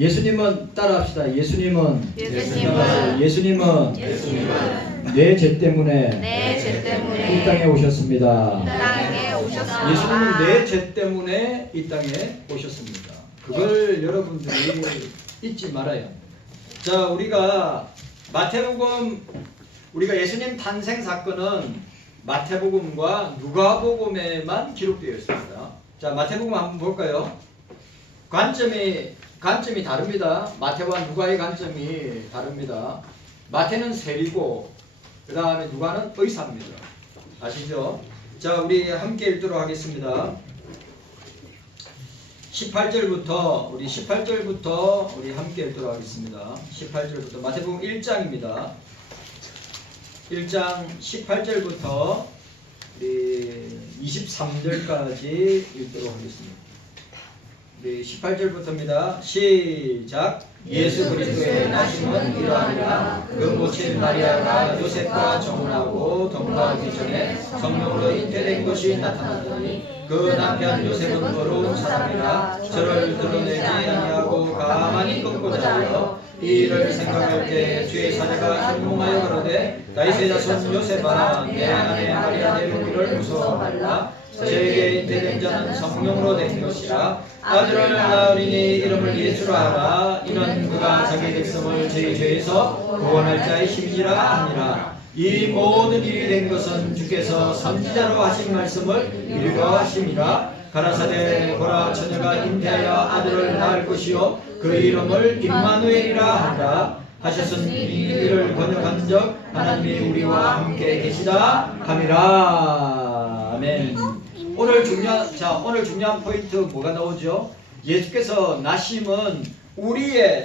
예수님은 따라합시다. 예수님은 예수님은 내 죄 때문에 이 땅에 오셨습니다. 예수님은 내 죄 때문에 이 땅에 오셨습니다. 그걸 여러분들이 잊지 말아야 합니다. 자, 우리가 마태복음, 우리가 예수님 탄생 사건은 마태복음과 누가복음에만 기록되어 있습니다. 자, 마태복음 한번 볼까요? 관점이 다릅니다. 마태와 누가의 관점이 다릅니다. 마태는 세리고 그 다음에 누가는 의사입니다. 아시죠? 자, 우리 함께 읽도록 하겠습니다. 18절부터 우리 함께 읽도록 하겠습니다. 18절부터 마태복음 1장입니다. 1장 18절부터 우리 23절까지 읽도록 하겠습니다. 우리 18절부터입니다. 시작. 예수 그리스도의 나심은 이러하니라. 그 모친 마리아가 요셉과 정혼하고 동거하기 전에 성령으로 잉태된 것이 나타났더니 그 남편 요셉은 어려운 사람이라 저를 드러내지 아니하고 가만히 끊고 자려 이 일을 생각할 때 주의 사자가 현몽하여 가로되 다윗의 자손 요셉아 내 아내 마리아 데려오기를 무서워 말라. 저에게 잉태된 자는 성령으로 된 것이라. 아들을 낳으리니 이름을 예수라 하라. 이는 그가 자기 백성을 저희 죄에서 구원할 자의 힘이라 하니라. 이 모든 일이 된 것은 주께서 선지자로 하신 말씀을 일거하심이라. 가라사대 보라 처녀가 잉태하여 아들을 낳을 것이요 그 이름을 임마누엘이라 한다 하셨으니 이를 번역한즉 하나님이 우리와 함께 계시다 함이라. 아멘. 오늘 중요한 포인트 뭐가 나오죠? 예수께서 나심은 우리의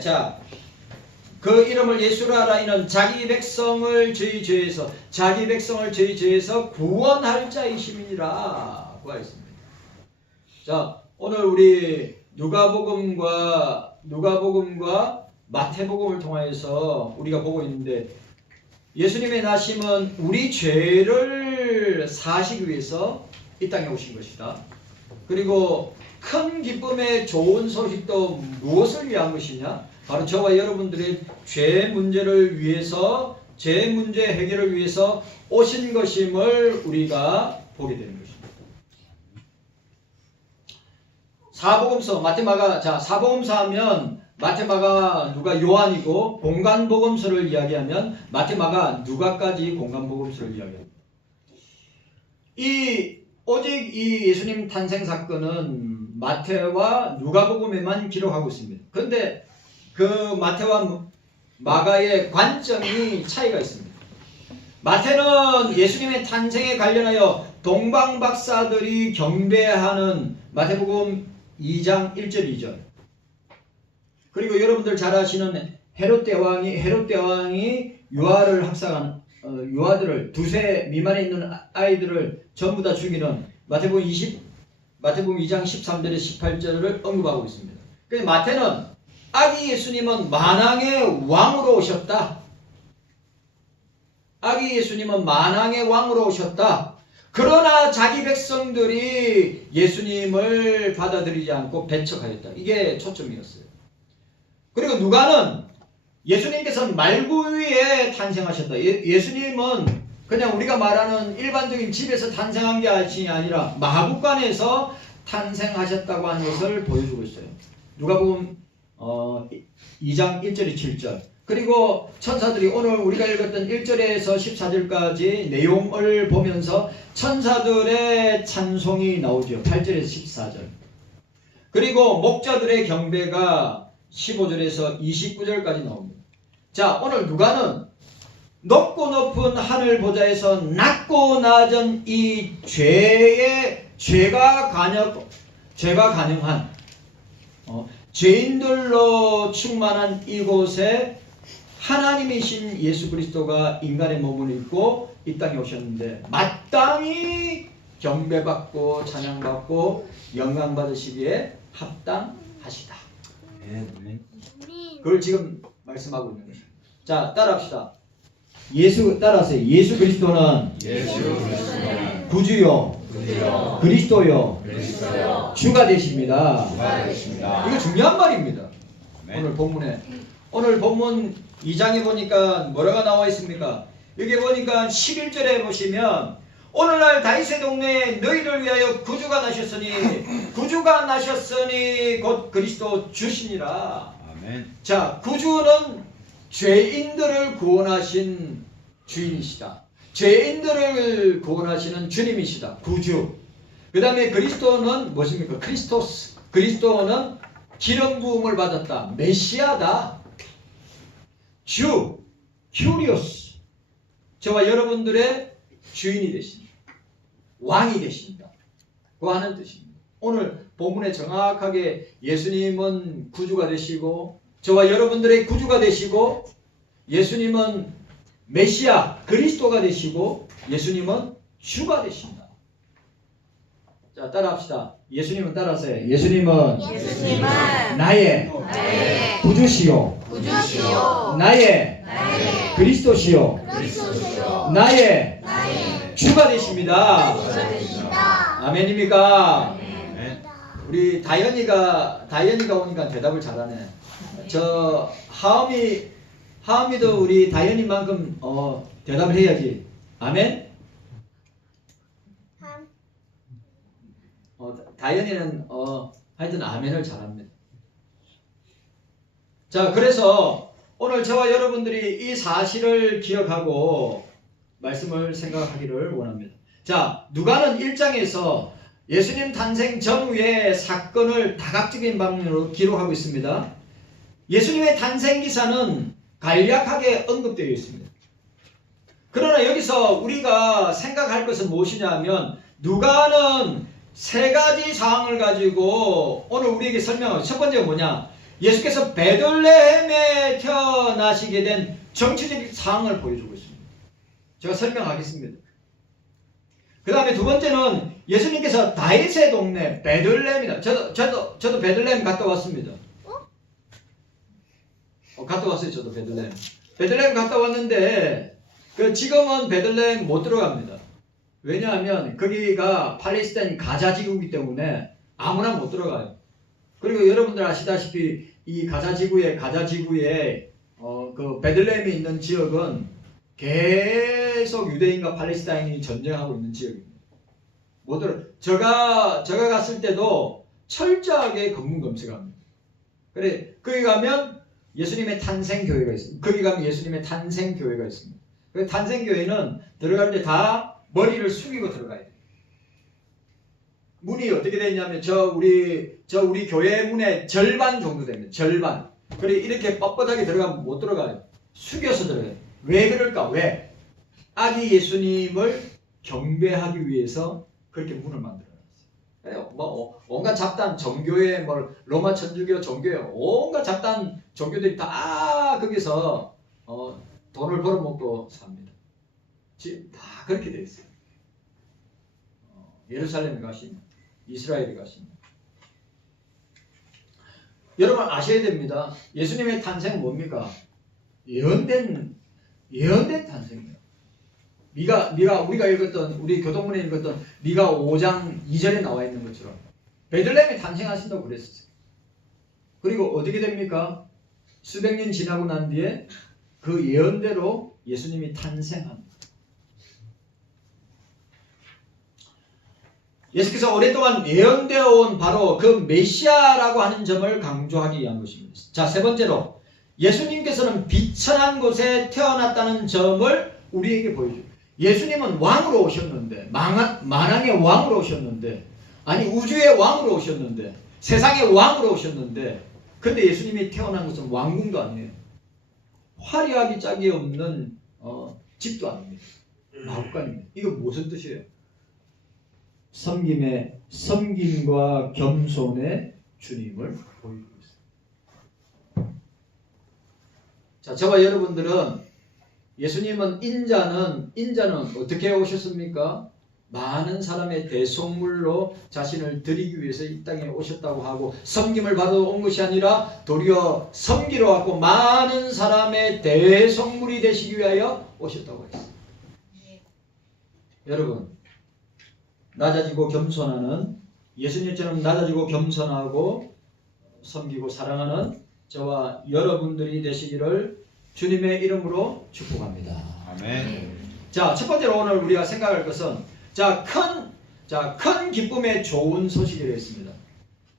그 이름을 예수라 하라. 이는 자기 백성을 저희 죄에서 구원할 자이심이니라 고 하였습니다. 자, 오늘 우리 누가복음과 마태복음을 통하여서 우리가 보고 있는데 예수님의 나심은 우리 죄를 사시기 위해서 이 땅에 오신 것이다. 그리고 큰 기쁨의 좋은 소식도 무엇을 위한 것이냐? 바로 저와 여러분들의 죄 문제를 위해서, 죄 문제 해결을 위해서 오신 것임을 우리가 보게 되는 것입니다. 사복음서, 사복음서 하면 마태마가 누가 요한이고 공간복음서를 이야기하면 마태마가 누가까지 공간복음서를 이야기합니다. 오직 이 예수님 탄생 사건은 마태와 누가복음에만 기록하고 있습니다. 그런데 그 마태와 마가의 관점이 차이가 있습니다. 마태는 예수님의 탄생에 관련하여 동방박사들이 경배하는 마태복음 2장 1절 2절, 그리고 여러분들 잘 아시는 헤롯 대왕이 유아들을 2세 미만에 있는 아이들을 전부 다 죽이는 마태복음 2장 13절에 18절을 언급하고 있습니다. 그래서 마태는 아기 예수님은 만왕의 왕으로 오셨다. 아기 예수님은 만왕의 왕으로 오셨다. 그러나 자기 백성들이 예수님을 받아들이지 않고 배척하였다. 이게 초점이었어요. 그리고 누가는 예수님께서는 말구 위에 탄생하셨다. 예수님은 그냥 우리가 말하는 일반적인 집에서 탄생한 게 아니라 마구간에서 탄생하셨다고 하는 것을 보여주고 있어요. 누가복음 2장 1절에 7절. 그리고 천사들이 오늘 우리가 읽었던 1절에서 14절까지 내용을 보면서 천사들의 찬송이 나오죠. 8절에서 14절. 그리고 목자들의 경배가 15절에서 29절까지 나옵니다. 자, 오늘 누가는 높고 높은 하늘 보좌에서 낮고 낮은 이 죄가 가능한 죄인들로 충만한 이곳에 하나님이신 예수 그리스도가 인간의 몸을 입고 이 땅에 오셨는데 마땅히 경배받고 찬양받고 영광받으시기에 합당하시다. 그걸 지금 말씀하고 있는 것입니다. 자, 따라합시다. 따라하세요. 예수 그리스도는 구주요 그리스도요 주가 되십니다. 이거 중요한 말입니다. 오늘 본문 2장에 보니까 뭐라가 나와 있습니까? 여기 보니까 11절에 보시면 오늘날 다윗의 동네에 너희를 위하여 구주가 나셨으니 곧 그리스도 주시니라. 아멘. 자, 구주는 죄인들을 구원하신 주인이시다. 죄인들을 구원하시는 주님이시다. 구주. 그 다음에 그리스도는 무엇입니까? 크리스토스. 그리스도는 기름 부음을 받았다. 메시아다. 주, 큐리오스. 저와 여러분들의 주인이 되신다. 왕이 되신다. 그 하는 뜻입니다. 오늘 본문에 정확하게 예수님은 구주가 되시고 저와 여러분들의 구주가 되시고 예수님은 메시아 그리스도가 되시고 예수님은 주가 되신다. 자, 따라합시다. 예수님은 따라하세요. 예수님은 나의 구주시요 나의 그리스도시요 나의 주가 되십니다. 아멘입니까? 아멘. 우리 다현이가 오니까 대답을 잘하네. 저 하음이도 우리 다현이만큼 대답을 해야지. 아멘. 다현이는 하여튼 아멘을 잘합니다. 자, 그래서 오늘 저와 여러분들이 이 사실을 기억하고 말씀을 생각하기를 원합니다. 자, 누가는 1장에서 예수님 탄생 전후의 사건을 다각적인 방면으로 기록하고 있습니다. 예수님의 탄생 기사는 간략하게 언급되어 있습니다. 그러나 여기서 우리가 생각할 것은 무엇이냐 하면 누가는 세 가지 사항을 가지고 오늘 우리에게 설명하고 첫 번째가 뭐냐? 예수께서 베들레헴에 태어나시게 된 정치적 사항을 보여주고 있습니다. 제가 설명하겠습니다. 그 다음에 두 번째는 예수님께서 다윗의 동네 베들레헴이다. 저도 베들레헴 갔다 왔습니다. 갔다 왔어요. 저도 베들레헴 갔다 왔는데 지금은 베들레헴 못 들어갑니다. 왜냐하면 거기가 팔레스타인 가자 지구이기 때문에 아무나 못 들어가요. 그리고 여러분들 아시다시피 이 가자 지구에 그 베들레헴에 있는 지역은 계속 유대인과 팔레스타인이 전쟁하고 있는 지역입니다. 못 들어. 제가 갔을 때도 철저하게 검문 검색합니다. 그래 거기 가면 예수님의 탄생 교회가 있습니다. 거기 가면 예수님의 탄생 교회가 있습니다. 그 탄생 교회는 들어갈 때 다 머리를 숙이고 들어가야 돼요. 문이 어떻게 되냐면 우리 교회 문의 절반 정도 됩니다. 절반. 그래 이렇게 뻣뻣하게 들어가면 못 들어가요. 숙여서 들어가요. 왜 그럴까? 왜? 아기 예수님을 경배하기 위해서 그렇게 문을 만들어놨어요. 뭐 온갖 잡다한 종교에 로마 천주교 종교에 온갖 잡다한 종교들이 다 거기서 돈을 벌어먹고 삽니다. 지금 다 그렇게 되어 있어요. 예루살렘에 가시면 이스라엘에 가시면 여러분 아셔야 됩니다. 예수님의 탄생은 뭡니까? 예언된 탄생이에요. 우리가 읽었던 우리 교동문에 읽었던 미가 5장 2절에 나와 있는 것처럼 베들레헴에 탄생하신다고 그랬어요. 그리고 어떻게 됩니까? 수백 년 지나고 난 뒤에 그 예언대로 예수님이 탄생합니다. 예수께서 오랫동안 예언되어 온 바로 그 메시아라고 하는 점을 강조하기 위한 것입니다. 자, 세 번째로 예수님께서는 비천한 곳에 태어났다는 점을 우리에게 보여줍니다. 예수님은 왕으로 오셨는데 만왕의 왕으로 오셨는데 아니 우주의 왕으로 오셨는데 세상의 왕으로 오셨는데 근데 예수님이 태어난 것은 왕궁도 아니에요. 화려하기 짝이 없는 집도 아닙니다. 마구간입니다. 이거 무슨 뜻이에요? 섬김과 겸손의 주님을 보여주고 있습니다. 자, 저와 여러분들은 예수님은 인자는 어떻게 오셨습니까? 많은 사람의 대속물로 자신을 드리기 위해서 이 땅에 오셨다고 하고 섬김을 받아 온 것이 아니라 도리어 섬기러 왔고 많은 사람의 대속물이 되시기 위하여 오셨다고 했습니다. 여러분 낮아지고 겸손하는 예수님처럼 낮아지고 겸손하고 섬기고 사랑하는 저와 여러분들이 되시기를 주님의 이름으로 축복합니다. 아멘. 자, 첫 번째로 오늘 우리가 생각할 것은 큰 기쁨의 좋은 소식이라 했습니다.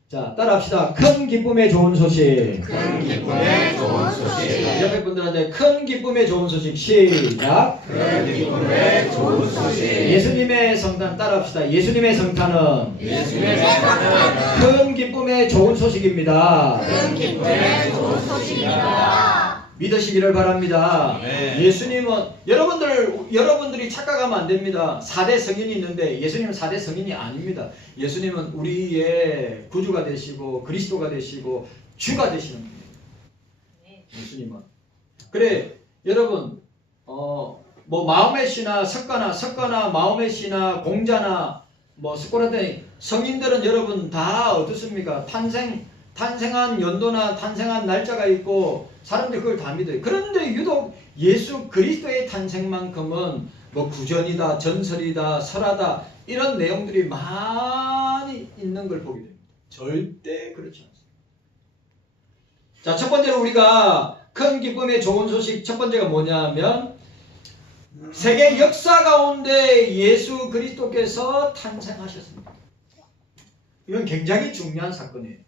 자, 따라합시다. 큰 기쁨의 좋은 소식. 큰 기쁨의 좋은 소식. 옆에 분들한테 큰 기쁨의 좋은 소식. 시작. 큰 기쁨의 좋은 소식. 예수님의 성탄 따라합시다. 예수님의 성탄은 예수님의 성탄은 큰 기쁨의 좋은 소식입니다. 큰 기쁨의 좋은 소식입니다. 믿으시기를 바랍니다. 네. 예수님은 여러분들이 착각하면 안 됩니다. 4대 성인이 있는데 예수님은 4대 성인이 아닙니다. 예수님은 우리의 구주가 되시고 그리스도가 되시고 주가 되시는 분입니다. 예수님은. 그래 여러분 뭐 마음의 씨나 석가나 마음의 씨나 공자나 뭐 스코라데 성인들은 여러분 다 어떻습니까? 탄생한 연도나 탄생한 날짜가 있고 사람들이 그걸 다 믿어요. 그런데 유독 예수 그리스도의 탄생만큼은 뭐 구전이다, 전설이다, 설하다 이런 내용들이 많이 있는 걸 보게 됩니다. 절대 그렇지 않습니다. 자, 첫 번째로 우리가 큰 기쁨의 좋은 소식 첫 번째가 뭐냐면 세계 역사 가운데 예수 그리스도께서 탄생하셨습니다. 이건 굉장히 중요한 사건이에요.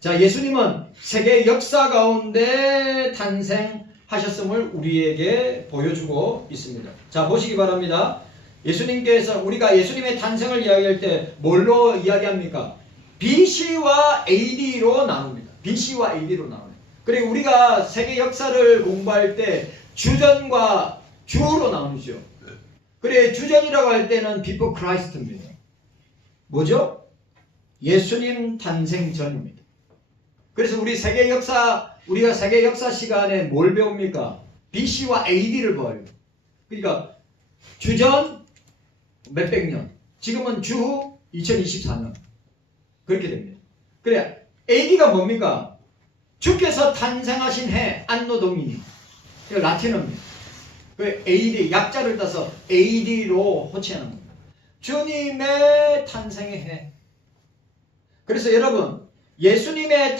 자, 예수님은 세계 역사 가운데 탄생하셨음을 우리에게 보여주고 있습니다. 자, 보시기 바랍니다. 예수님께서 우리가 예수님의 탄생을 이야기할 때 뭘로 이야기합니까? BC와 AD로 나눕니다. BC와 AD로 나눠요. 그리고 우리가 세계 역사를 공부할 때 주전과 주후로 나누죠. 그래 주전이라고 할 때는 before Christ입니다. 뭐죠? 예수님 탄생 전입니다. 그래서 우리가 세계 역사 시간에 뭘 배웁니까? BC와 AD를 배워요. 그러니까 주전 몇백 년, 지금은 주후 2024년 그렇게 됩니다. 그래 AD가 뭡니까? 주께서 탄생하신 해 안노동이니 라틴어입니다. 그 AD 약자를 따서 AD로 호칭하는 겁니다. 주님의 탄생의 해. 그래서 여러분 예수님의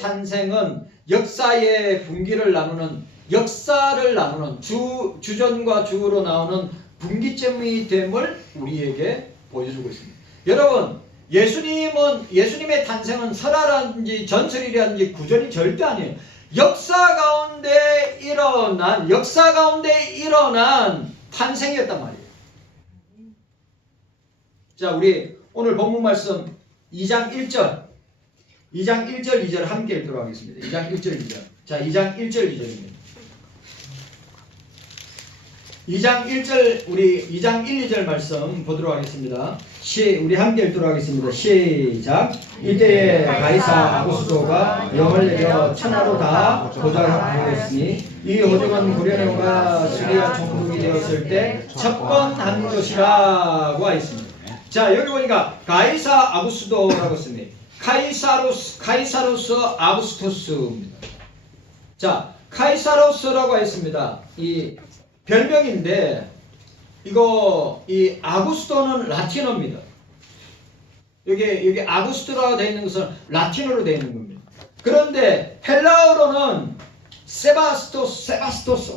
탄생은 역사의 분기를 나누는 주전과 주후로 나오는 분기점이 됨을 우리에게 보여주고 있습니다. 여러분 예수님의 탄생은 설화라든지 전설이라든지 구전이 절대 아니에요. 역사 가운데 일어난 탄생이었단 말이에요. 자, 우리 오늘 본문 말씀 2장 1절 2절 함께 읽도록 하겠습니다. 2장 1절 2절. 자, 2장 1절 2절입니다. 2장 1절 우리 2장 1, 2절 말씀 보도록 하겠습니다. 우리 함께 읽도록 하겠습니다. 시작. 이때에 가이사 아구스도가 영을 내려 천하로 다 조작하였으니 이 호정은 구레네오가 시리아 총독이 되었을 때 첩권한 것이라고 하였습니다. 자, 여기 보니까 가이사 아구스도라고 씁니다. 카이사로스 아구스토스입니다. 자, 카이사로스라고 했습니다. 이 별명인데 이 아구스토는 라틴어입니다. 여기 아구스토라고 되어 있는 것은 라틴어로 되어 있는 겁니다. 그런데 헬라어로는 세바스토스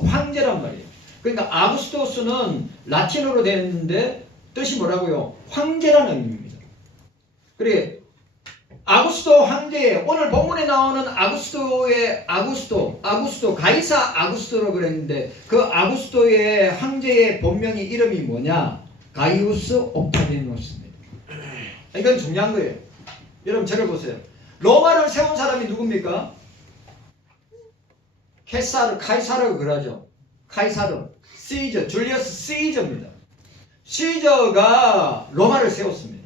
황제란 말이에요. 그러니까 아구스토스는 라틴어로 되어 있는데 뜻이 뭐라고요? 황제라는 의미입니다. 그래 아구스토 황제의 오늘 본문에 나오는 아구스토 가이사 아구스토라고 그랬는데 그 아구스토의 황제의 본명이 이름이 뭐냐? 가이우스 옥타비아누스입니다. 이건 중요한 거예요. 여러분 저를 보세요. 로마를 세운 사람이 누굽니까? 카이사르 그러죠. 카이사르 시저 줄리어스 시저입니다. 시저가 로마를 세웠습니다.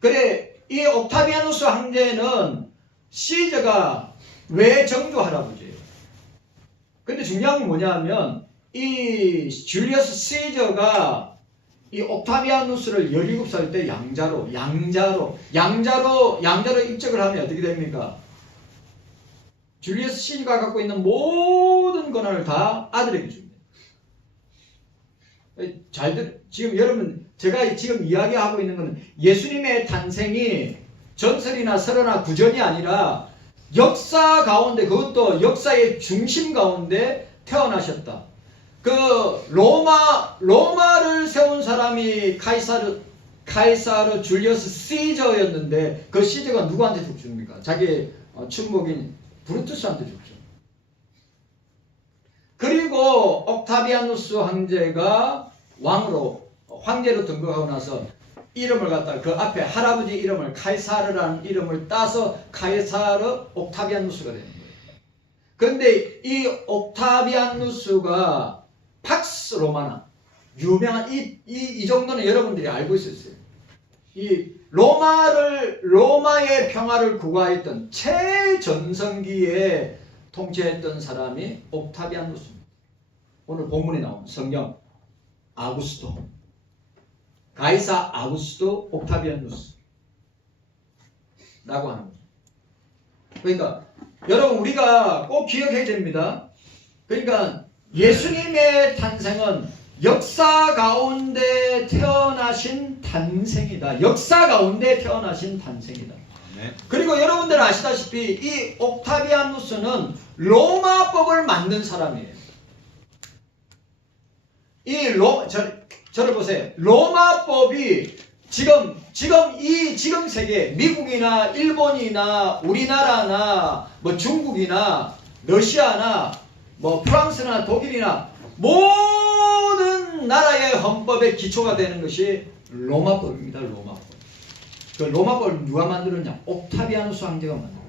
그래 이 옥타비아누스 황제는 시저가 외정조 할아버지예요. 근데 중요한 건 뭐냐면 이 줄리어스 시저가 이 옥타비아누스를 17살 때 양자로 입적을 하면 어떻게 됩니까? 줄리어스 시저가 갖고 있는 모든 권한을 다 아들에게 줍니다. 지금 여러분 제가 지금 이야기하고 있는 건 예수님의 탄생이 전설이나 설화나 구전이 아니라 역사 가운데, 그것도 역사의 중심 가운데 태어나셨다. 그 로마를 세운 사람이 카이사르 줄리어스 시저였는데 그 시저가 누구한테 죽습니까? 자기 친목인 브루투스한테 죽죠. 그리고 옥타비아누스 황제가 황제로 등극하고 나서 이름을 갖다가 그 앞에 할아버지 이름을 카이사르라는 이름을 따서 카이사르 옥타비아누스가 되는 거예요. 그런데 이 옥타비아누스가 팍스 로마나, 유명한 이 정도는 여러분들이 알고 있었어요. 이 로마의 평화를 구가했던 최전성기에 통치했던 사람이 옥타비아누스입니다. 오늘 본문에 나오는 성경 아구스토, 가이사 아구스토 옥타비아누스 라고 하는 거죠. 그러니까 여러분 우리가 꼭 기억해야 됩니다. 그러니까 예수님의 탄생은 역사 가운데 태어나신 탄생이다. 역사 가운데 태어나신 탄생이다. 그리고 여러분들 아시다시피 이 옥타비아누스는 로마법을 만든 사람이에요. 저를 보세요. 로마법이 지금 세계, 미국이나 일본이나 우리나라나 뭐 중국이나 러시아나 뭐 프랑스나 독일이나 모든 나라의 헌법의 기초가 되는 것이 로마법입니다. 로마법. 그 로마법을 누가 만들었냐? 옥타비아누스 황제가 만들었어요.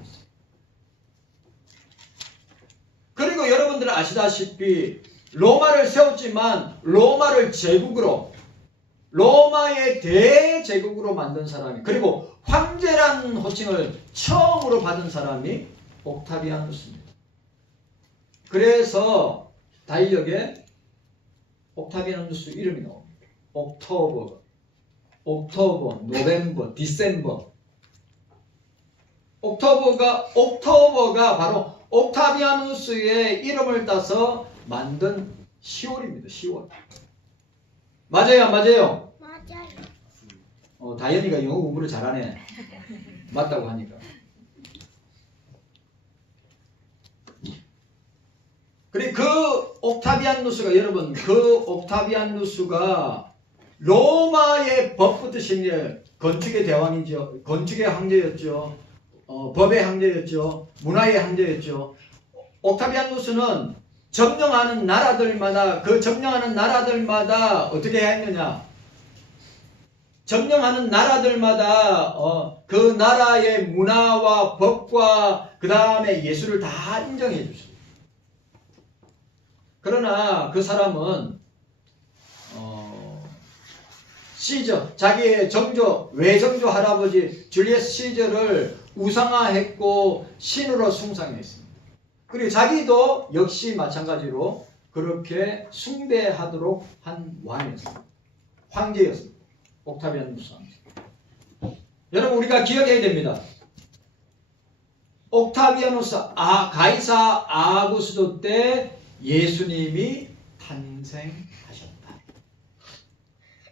그리고 여러분들 아시다시피 로마를 세웠지만 로마를 제국으로, 로마의 대제국으로 만든 사람이, 그리고 황제라는 호칭을 처음으로 받은 사람이 옥타비아누스입니다. 그래서 다이역에 옥타비아누스 이름이 나옵니다. 옥토버, 노벰버, 디셈버. 옥토버가 바로 옥타비아누스의 이름을 따서 만든 10월입니다. 10월. 맞아요, 안 맞아요? 맞아요. 다현이가 영어 공부를 잘하네. 맞다고 하니까. 그리고 그 옥타비아누스가, 여러분, 그 옥타비아누스가 로마의 법부터 시작해 건축의 대왕이죠. 건축의 황제였죠. 법의 황제였죠. 문화의 황제였죠. 옥타비아누스는 점령하는 나라들마다 어떻게 했느냐? 점령하는 나라들마다 그 나라의 문화와 법과 그 다음에 예술을 다 인정해 주셨어요. 그러나 그 사람은 시저, 자기의 외정조 할아버지 줄리어스 시저를 우상화했고 신으로 숭상했습니다. 그리고 자기도 역시 마찬가지로 그렇게 숭배하도록 한 왕이었습니다. 황제였습니다. 옥타비아누스 황제. 여러분 우리가 기억해야 됩니다. 옥타비아누스 가이사 아구스도 때 예수님이 탄생하셨다.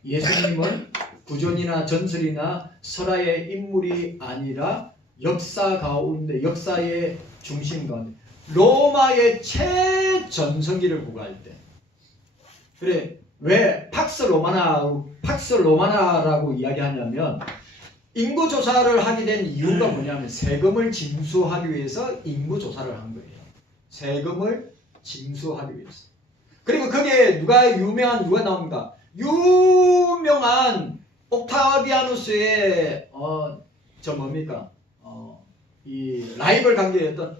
예수님은 구전이나 전설이나 설화의 인물이 아니라 역사 가운데, 역사의 중심 가운데, 로마의 최전성기를 구가할 때. 그래, 왜 팍스 로마나라고 이야기하냐면, 인구 조사를 하게 된 이유가 뭐냐면 세금을 징수하기 위해서 인구 조사를 한 거예요. 세금을 징수하기 위해서. 그리고 거기에 누가 나옵니까? 유명한 옥타비아누스의 이 라이벌 관계였던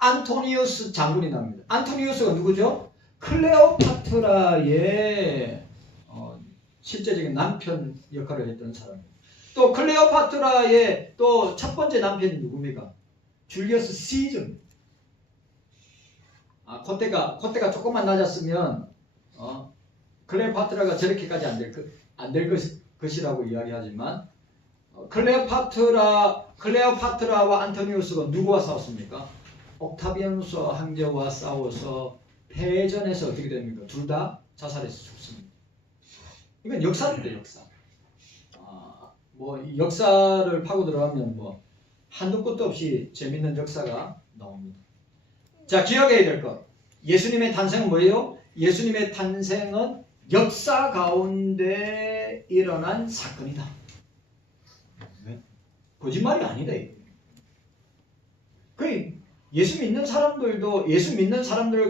안토니우스 장군이 나옵니다. 안토니우스가 누구죠? 클레오파트라의 실제적인 남편 역할을 했던 사람입니다. 또 클레오파트라의 또 첫 번째 남편이 누굽니까? 줄리어스 시저입니다. 콧대가 조금만 낮았으면 클레오파트라가 저렇게까지 안 될 것이라고 이야기하지만 클레오파트라와 안토니우스가 누구와 싸웠습니까? 옥타비아누스 황제와 싸워서 패전해서 어떻게 됩니까? 둘 다 자살해서 죽습니다. 이건 역사입니다. 역사. 뭐 이 역사를 파고 들어가면 뭐 한도 끝도 없이 재밌는 역사가 나옵니다. 자, 기억해야 될 것. 예수님의 탄생은 뭐예요? 예수님의 탄생은 역사 가운데 일어난 사건이다. 거짓말이 아니다. 그 예수 믿는 사람들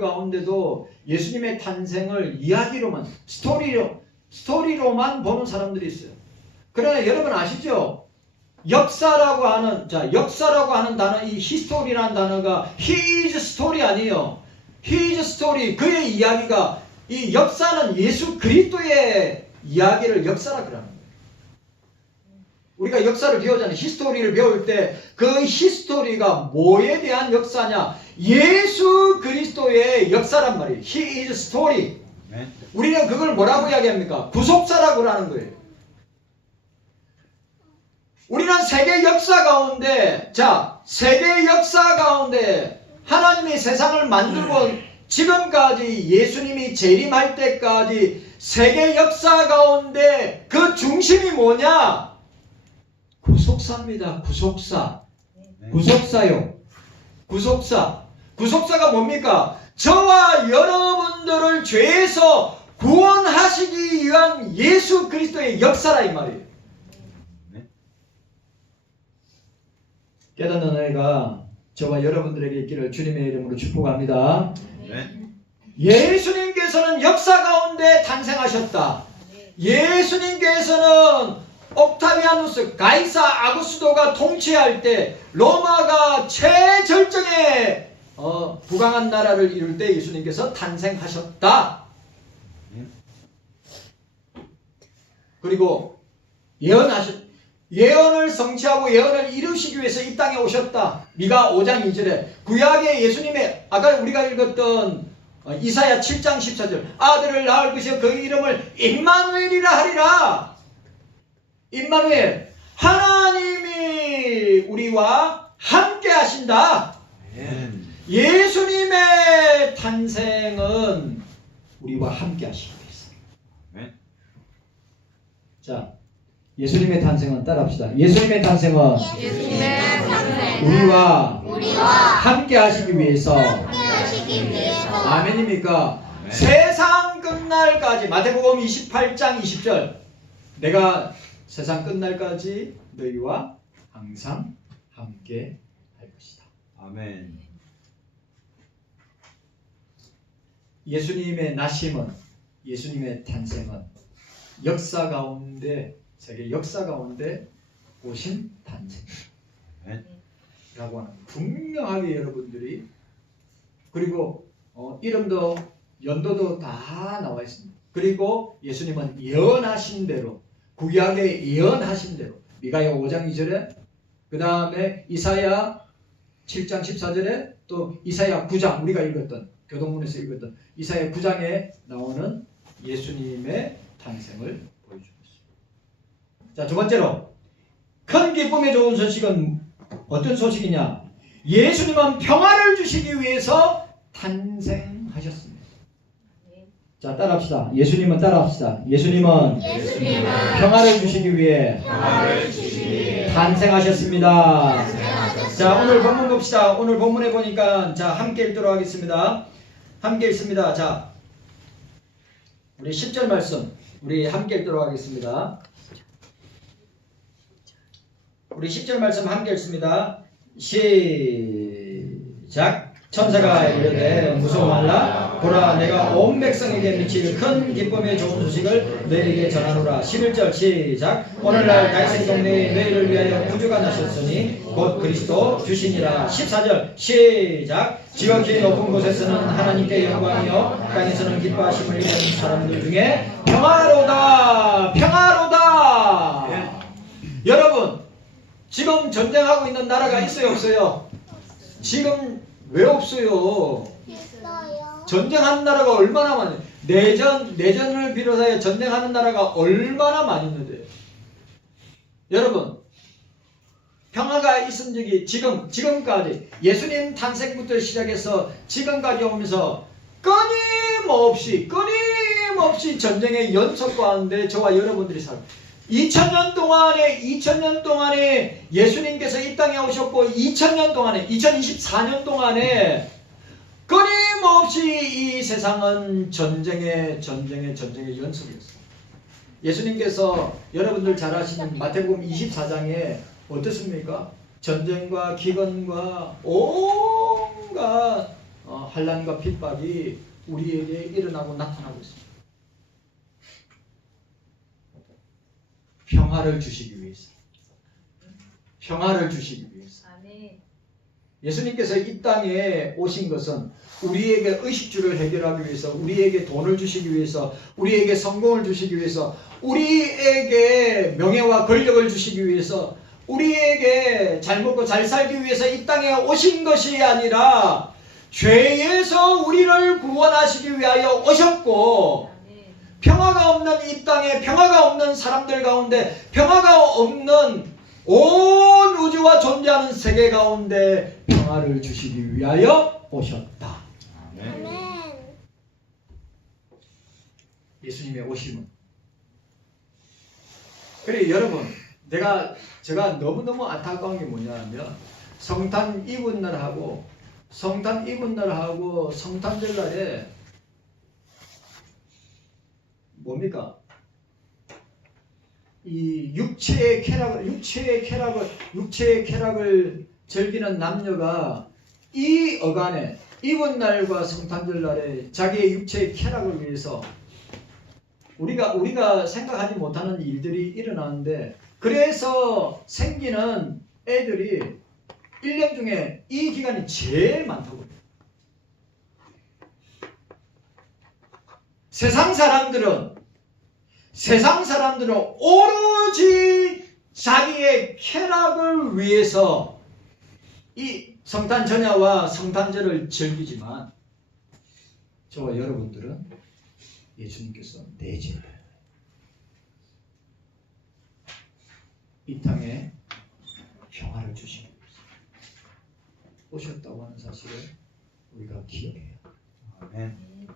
가운데도 예수님의 탄생을 이야기로만 스토리로만 보는 사람들이 있어요. 그러나 여러분 아시죠? 역사라고 하는 단어, 이 히스토리라는 단어가 he is story 아니에요. he is story, 그의 이야기가, 이 역사는 예수 그리스도의 이야기를 역사라 그러는 거예요. 우리가 역사를 배우잖아요. 히스토리를 배울 때 그 히스토리가 뭐에 대한 역사냐? 예수 그리스도의 역사란 말이에요. he is story. 우리는 그걸 뭐라고 이야기합니까? 구속사라고 하는 거예요. 우리는 세계 역사 가운데, 세계 역사 가운데 하나님이 세상을 만들고 지금까지 예수님이 재림할 때까지 세계 역사 가운데 그 중심이 뭐냐? 구속사입니다. 구속사요. 구속사가 뭡니까? 저와 여러분들을 죄에서 구원하시기 위한 예수 그리스도의 역사라 이 말이에요. 깨닫는 은혜가 저와 여러분들에게 있기를 주님의 이름으로 축복합니다. 예수님께서는 역사 가운데 탄생하셨다. 예수님께서는 옥타비아누스 가이사 아구스도가 통치할 때 로마가 최절정에 부강한 나라를 이룰 때 예수님께서 탄생하셨다. 그리고 예언을 성취하고 예언을 이루시기 위해서 이 땅에 오셨다. 미가 5장 2절에 구약의 예수님의 아까 우리가 읽었던 이사야 7장 14절 아들을 낳을 것이요 그 이름을 임마누엘이라 하리라. 임마누엘, 하나님이 우리와 함께 하신다. 예수님의 탄생은 우리와 함께 하시기 위해서. 자, 예수님의 탄생은 따라합시다. 예수님의 탄생은 우리와 함께 하시기 위해서. 아멘입니까? 세상 끝날까지 마태복음 28장 20절 내가 세상 끝날까지 너희와 항상 함께 할 것이다. 아멘. 예수님의 나심은, 예수님의 탄생은 역사 가운데, 세계 역사 가운데 오신 탄생이라고 하는 분명하게 여러분들이, 그리고 이름도 연도도 다 나와 있습니다. 그리고 예수님은 예언하신 대로, 구약에 예언하신 대로 미가야 5장 2절에 그 다음에 이사야 7장 14절에 또 이사야 9장 우리가 읽었던 교동문에서 읽었던 이사야 9장에 나오는 예수님의 탄생을 보여주고 있습니다. 자, 두 번째로 큰 기쁨의 좋은 소식은 어떤 소식이냐? 예수님은 평화를 주시기 위해서 탄생하셨습니다. 자, 따라합시다. 예수님은 따라합시다. 예수님은 평화를 주시기 위해 탄생하셨습니다. 자, 오늘 본문 봅시다. 오늘 본문에 보니까 자, 함께 읽도록 하겠습니다. 함께 읽습니다. 자, 우리 10절 말씀 우리 함께 읽도록 하겠습니다. 우리 10절 말씀 함께 읽습니다. 시작. 천사가 이르되 무서워 말라. 보라, 내가 온 백성에게 미칠 큰 기쁨의 좋은 소식을 너희에게 전하노라. 11절 시작. 오늘날 다윗의 동네에 너희를 위하여 구주가 나셨으니 곧 그리스도 주시니라. 14절 시작. 지극히 높은 곳에서는 하나님께 영광이요 땅에서는 기뻐하심을 입는 사람들 중에 평화로다. 여러분, 지금 전쟁하고 있는 나라가 있어요, 없어요? 지금 왜 없어요? 전쟁하는 나라가 얼마나 많아요. 내전을 비롯하여 전쟁하는 나라가 얼마나 많이 있는데. 여러분, 평화가 있은 적이 지금까지 예수님 탄생부터 시작해서 지금까지 오면서 끊임없이 전쟁의 연속 가운데 저와 여러분들이 살아요. 2000년 동안에 예수님께서 이 땅에 오셨고 2024년 동안에 끊임없이 이 세상은 전쟁의 연속이었어요. 예수님께서 여러분들 잘 아시는 마태복음 24장에 어떻습니까? 전쟁과 기근과 온갖 환난과 핍박이 우리에게 일어나고 나타나고 있습니다. 평화를 주시기 위해서. 평화를 주시기 위해서. 예수님께서 이 땅에 오신 것은 우리에게 의식주를 해결하기 위해서, 우리에게 돈을 주시기 위해서, 우리에게 성공을 주시기 위해서, 우리에게 명예와 권력을 주시기 위해서, 우리에게 잘 먹고 잘 살기 위해서 이 땅에 오신 것이 아니라 죄에서 우리를 구원하시기 위하여 오셨고, 평화가 없는 이 땅에, 평화가 없는 사람들 가운데, 평화가 없는 온 우주와 존재하는 세계 가운데 평화를 주시기 위하여 오셨다. 예수님의 오심은. 그래 여러분, 제가 너무너무 안타까운 게 뭐냐면 성탄 이브날하고 성탄절날에 뭡니까? 이 육체의 쾌락을 즐기는 남녀가 이 어간에 이브날과 성탄절날에 자기의 육체의 쾌락을 위해서 우리가 생각하지 못하는 일들이 일어나는데, 그래서 생기는 애들이 1년 중에 이 기간이 제일 많다고. 세상 사람들은 오로지 자기의 쾌락을 위해서 이 성탄 전야와 성탄절을 즐기지만, 저와 여러분들은 예수님께서 내 죄를 이 땅에 평화를 주시기 위해서 오셨다고 하는 사실을 우리가 기억해야 합니다.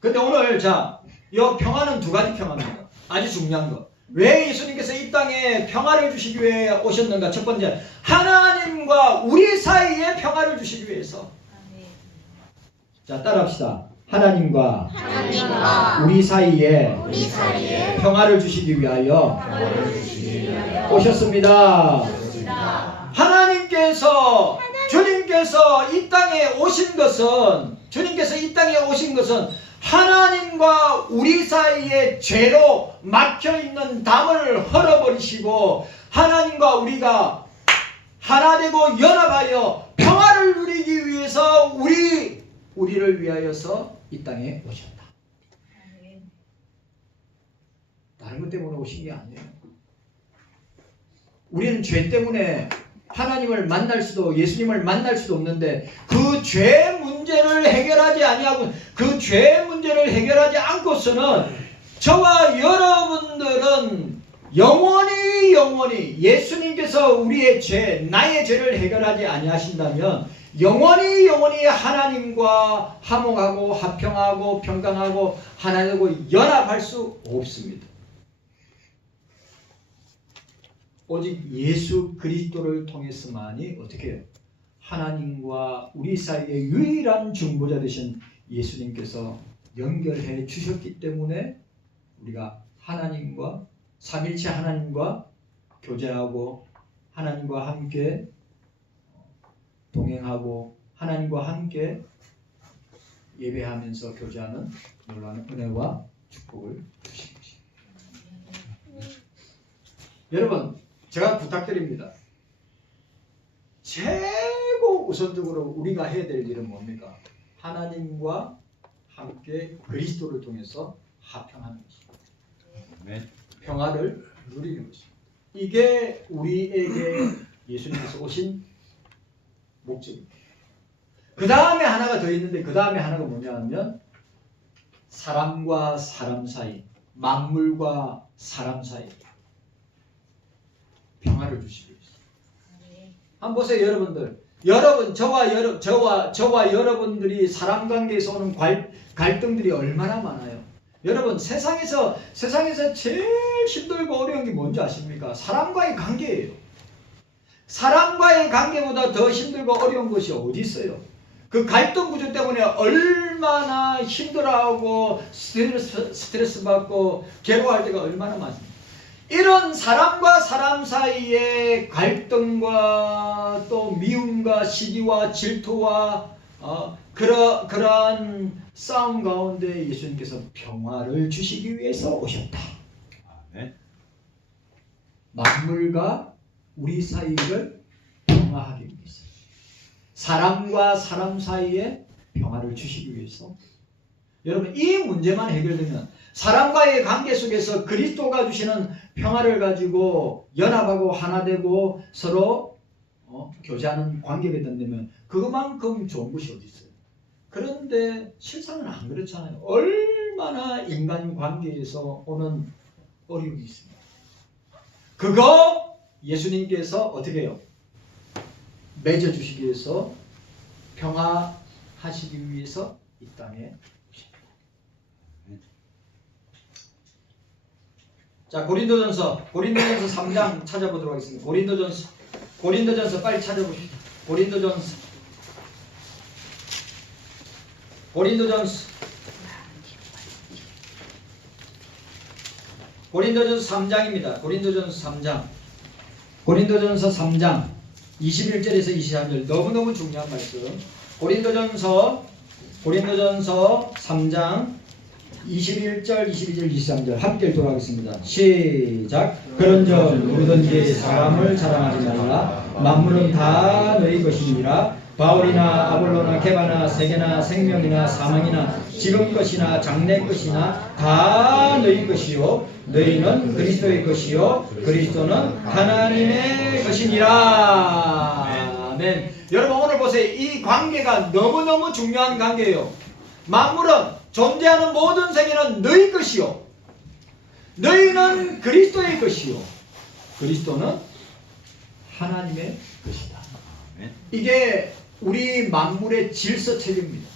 근데 오늘 이 평화는 두 가지 평화입니다. 아주 중요한 거. 왜 예수님께서 이 땅에 평화를 주시기 위해 오셨는가? 첫 번째, 하나님과 우리 사이에 평화를 주시기 위해서. 자, 따라합시다. 하나님과 우리 사이에 평화를 주시기 위하여 오셨습니다. 주님께서 이 땅에 오신 것은 하나님과 우리 사이에 죄로 막혀있는 담을 헐어버리시고, 하나님과 우리가 하나 되고 연합하여 평화를 누리기 위해서 우리를 위하여서 이 땅에 오셨다. 다른 것 때문에 오신 게 아니에요. 우리는 죄 때문에 하나님을 만날 수도, 예수님을 만날 수도 없는데, 그 죄 문제를 해결하지 아니하고, 그 죄 문제를 해결하지 않고서는 저와 여러분들은 영원히 예수님께서 우리의 죄, 나의 죄를 해결하지 아니하신다면 영원히 하나님과 화목하고 화평하고 평강하고 하나 되고 연합할 수 없습니다. 오직 예수 그리스도를 통해서만이 어떻게 해요? 하나님과 우리 사이의 유일한 중보자 되신 예수님께서 연결해 주셨기 때문에 우리가 하나님과 삼일체 하나님과 교제하고 하나님과 함께 동행하고 하나님과 함께 예배하면서 교제하는 놀라운 은혜와 축복을 주신 것입니다. 여러분, 제가 부탁드립니다. 최고 우선적으로 우리가 해야 될 일은 뭡니까? 하나님과 함께 그리스도를 통해서 화평하는 것입니다. 평화를 누리는 것입니다. 이게 우리에게 예수님께서 오신 목적입니다. 그 다음에 하나가 더 있는데, 그 다음에 하나가 뭐냐 하면 사람과 사람 사이, 만물과 사람 사이 평화를 주시기 위해서. 한번 보세요, 여러분들. 저와 여러분들이 사람 관계에서 오는 갈등들이 얼마나 많아요. 여러분 세상에서 제일 힘들고 어려운 게 뭔지 아십니까? 사람과의 관계예요. 사람과의 관계보다 더 힘들고 어려운 것이 어디 있어요? 그 갈등 구조 때문에 얼마나 힘들어하고 스트레스 받고 괴로워할 때가 얼마나 많습니까? 이런 사람과 사람 사이의 갈등과 또 미움과 시기와 질투와 그러한 싸움 가운데 예수님께서 평화를 주시기 위해서 오셨다. 아멘. 만물과 우리 사이를 평화하기 위해서, 사람과 사람 사이에 평화를 주시기 위해서. 여러분 이 문제만 해결되면 사람과의 관계 속에서 그리스도가 주시는 평화를 가지고 연합하고 하나 되고 서로 교제하는 관계가 된다면 그것만큼 좋은 것이 어디 있어요? 그런데 실상은 안 그렇잖아요. 얼마나 인간 관계에서 오는 어려움이 있습니다. 그거 예수님께서 어떻게 해요? 맺어주시기 위해서, 평화하시기 위해서 이 땅에 오십니다. 자, 고린도전서 3장 찾아보도록 하겠습니다. 고린도전서 빨리 찾아봅시다. 고린도전서 3장입니다. 고린도전서 3장 21절에서 23절 너무너무 중요한 말씀. 고린도전서 3장 21절, 22절, 23절 함께 읽도록 하겠습니다. 시작. 그런즉 누구든지 사람을 자랑하지 말라. 만물은 다 너희 것이니라. 바울이나 아볼로나 게바나 세계나 생명이나 사망이나 지금 것이나 장래 것이나 다 너희 것이요 너희는 그리스도의 것이요 그리스도는 하나님의 것이니라. 아멘. 여러분 오늘 보세요. 이 관계가 너무너무 중요한 관계예요. 만물은 존재하는 모든 세계는 너희 것이요 너희는 그리스도의 것이요 그리스도는 하나님의 것이다. 이게 우리 만물의 질서체계입니다.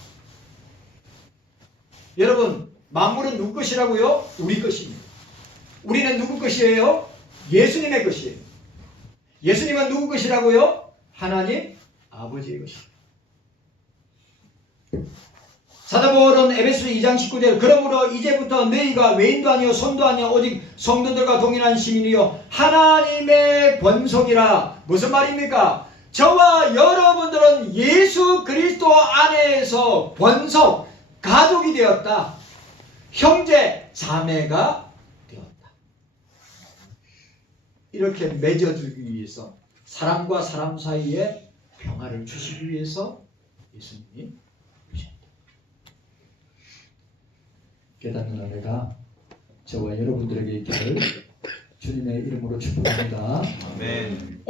여러분 만물은 누구 것이라고요? 우리 것입니다. 우리는 누구 것이에요? 예수님의 것이에요. 예수님은 누구 것이라고요? 하나님 아버지의 것입니다. 사도 바울은 에베소 2장 19절 그러므로 이제부터 너희가 외인도 아니요 손도 아니요 오직 성도들과 동일한 시민이요 하나님의 권속이라. 무슨 말입니까? 저와 여러분들은 예수 그리스도 안에서 권속, 가족이 되었다. 형제, 자매가 되었다. 이렇게 맺어주기 위해서 사람과 사람 사이에 평화를 주시기 위해서 예수님이 오셨다. 깨닫는 은혜가 저와 여러분들에게 있기를 주님의 이름으로 축복합니다. 아멘.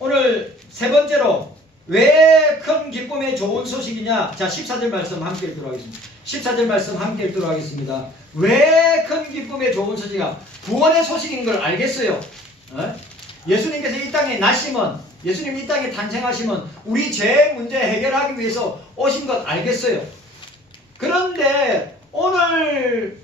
오늘 세 번째로 왜 큰 기쁨의 좋은 소식이냐? 자, 14절 말씀 함께 읽도록 하겠습니다. 14절 말씀 함께 읽도록 하겠습니다. 왜 큰 기쁨의 좋은 소식이냐? 구원의 소식인 걸 알겠어요. 예수님께서 이 땅에 나심은, 예수님이 이 땅에 탄생하심은 우리 죄 문제 해결하기 위해서 오신 것 알겠어요. 그런데 오늘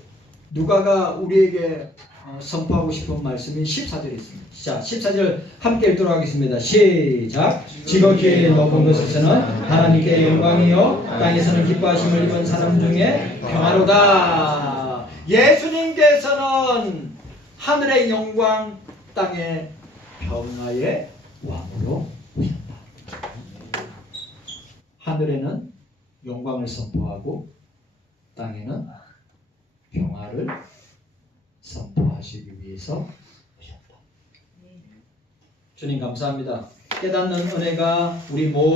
누가가 우리에게 선포하고 싶은 말씀이 14절에 있습니다. 자, 14절 함께 읽도록 하겠습니다. 시작. 지극히 높은 곳에서는 하나님께 영광이요 땅에서는 기뻐하심을 입은 사람 중에 평화로다. 예수님께서는 하늘의 영광, 땅의 평화의 왕으로 오셨다. 하늘에는 영광을 선포하고 땅에는 평화를 선포하시기 위해서 오셨다. 주님 감사합니다. 깨닫는 은혜가 우리 모두